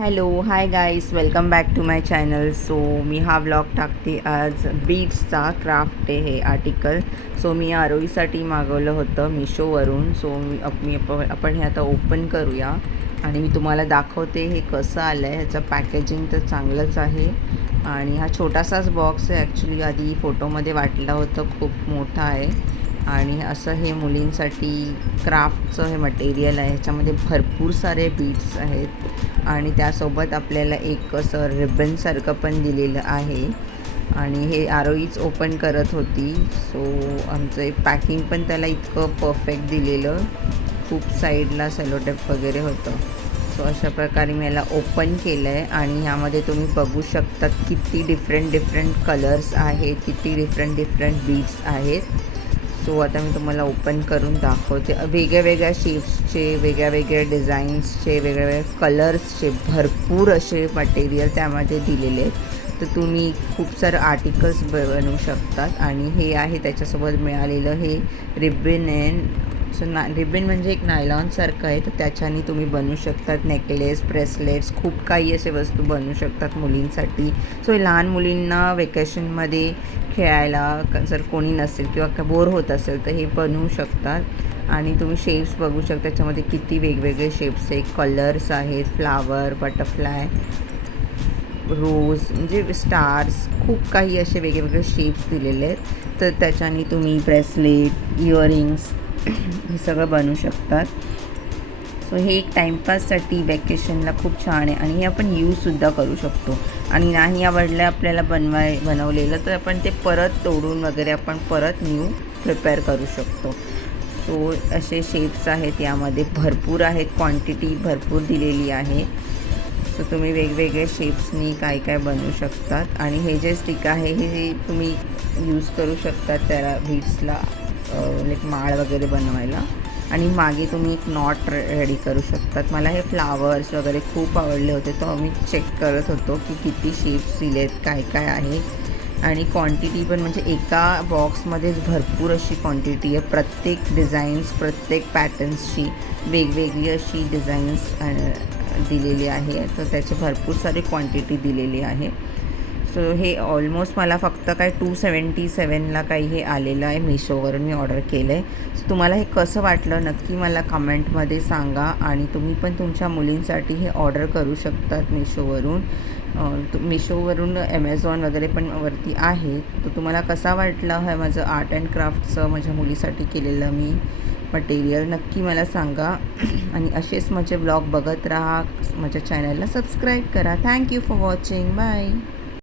Hello hi guys welcome back to my channel. So मी हा vlog टाकते आज बीड्सचा क्राफ्ट डे हे आर्टिकल. सो मी आरोहीसाठी मागवलं होतं मिशोवरून. सो आपण हे आता ओपन करूया आणि मी तुम्हाला दाखवते हे कसं आलं आहे. ह्याचं पॅकेजिंग तर चांगलंच आहे आणि हा छोटासाच बॉक्स आहे. ॲक्च्युली आधी फोटोमध्ये वाटलं होतं खूप मोठा आहे आणि असं हे मुलींसाठी क्राफ्टचं हे मटेरियल आहे. ह्याच्यामध्ये भरपूर सारे बीड्स आहेत आणि त्यासोबत आपल्याला एक असं रिबनसारखं पण दिलेलं आहे आणि हे आरोहीच ओपन करत होती. सो आमचं पॅकिंग पण त्याला इतकं परफेक्ट दिलेलं, खूप साईडला सेलोटेप वगैरे होतं. सो अशा प्रकारे मी याला ओपन केलं आहे आणि ह्यामध्ये तुम्ही बघू शकतात किती डिफरंट कलर्स आहेत, किती डिफरंट बीड्स आहेत. सो आता मी तुम्हाला ओपन करून दाखवते. वेगळ्या शेप्सचे, वेगळ्या डिझाईन्सचे, वेगवेगळ्या कलर्सचे भरपूर असे मटेरियल त्यामध्ये दिलेले आहेत. तर तुम्ही खूप सारं आर्टिकल्स बनवू शकतात आणि हे आहे त्याच्यासोबत मिळालेलं हे रिबन आहे. सो रिबन म्हणजे एक नायलॉनसारखं आहे, तर त्याच्याने तुम्ही बनवू शकतात नेकलेस, ब्रेसलेट्स, खूप काही असे वस्तू बनवू शकतात मुलींसाठी. सो लहान मुलींना वेकेशनमध्ये खेळायला जर कोणी नसेल किंवा बोर होत असेल तर हे बनवू शकतात. आणि तुम्ही शेप्स बघू शकता, त्याच्यामध्ये किती वेगवेगळे शेप्स आहे, कलर्स आहेत, फ्लावर, बटरफ्लाय, रोज म्हणजे स्टार्स, खूप काही असे वेगवेगळे शेप्स दिलेले आहेत. तर त्याच्याने तुम्ही ब्रेसलेट, इयरिंग्स हे सगळं बनवू शकतात. सो हे एक टाईमपाससाठी वॅकेशनला खूप छान आहे आणि हे आपण यूजसुद्धा करू शकतो. आणि नाही आवडलं आपल्याला बनवलेलं तर आपण ते परत तोडून वगैरे आपण परत न्यू प्रिपेअर करू शकतो. सो असे शेप्स आहेत, यामध्ये भरपूर आहेत, क्वांटिटी भरपूर दिलेली आहे. सो तुम्ही वेगवेगळे शेप्सनी काय बनवू शकतात. आणि हे जे स्टिक आहे हे तुम्ही यूज करू शकतात त्याला बीड्सला लाईक माळ वगैरे बनवायला. आणि मागे तुम्ही एक नॉट रेडी करू शकतात. मला हे फ्लावर्स वगैरे खूप आवडले होते, तर मी चेक करत होतो की किती शेप्स दिलेत, काय आहे. आणि क्वांटिटी पण म्हणजे एका बॉक्समध्येच भरपूर अशी क्वांटिटी आहे. प्रत्येक डिझाईन्स, प्रत्येक पॅटर्न्सची वेगवेगळी अशी डिझाईन्स दिलेली आहे. तर त्याची भरपूर सारी क्वांटिटी दिलेली आहे. सो हे ऑलमोस्ट मला फक्त काय 277ला काही हे आलेलं आहे. मिशोवरून मी ऑर्डर केलं आहे. सो तुम्हाला हे कसं वाटलं नक्की मला कमेंटमध्ये सांगा. आणि तुम्ही पण तुमच्या मुलींसाठी हे ऑर्डर करू शकतात मिशोवरून. ॲमेझॉन वगैरे पण वरती आहे. तर तुम्हाला कसा वाटला हा माझं आर्ट अँड क्राफ्टचं माझ्या मुलीसाठी केलेलं मी मटेरियल नक्की मला सांगा. आणि असेच माझे ब्लॉग बघत राहा. माझ्या चॅनलला सबस्क्राईब करा. Thank you for watching. बाय.